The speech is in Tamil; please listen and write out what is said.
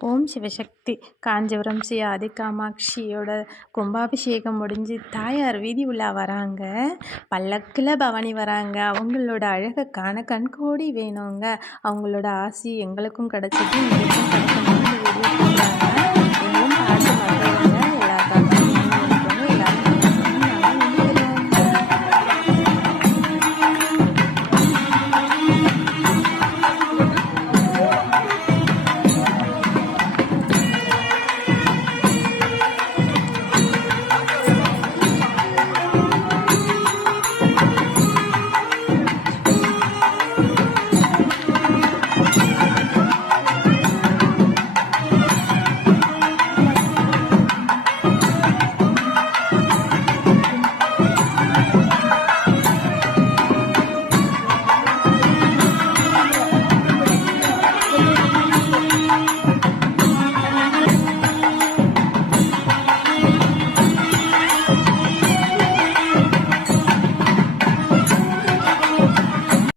ஓம் சிவசக்தி! காஞ்சிபுரம் ஸ்ரீ ஆதி காமாட்சியோட கும்பாபிஷேகம் முடிஞ்சு தாயார் வீதி உலா வராங்க. பல்லக்குல பவானி வராங்க. அவங்களோட அழக காண கண்கோடி வேணுங்க. அவங்களோட ஆசி எங்களுக்கும் கிடைச்சது, உங்களுக்கும் கிடைக்கணும்னு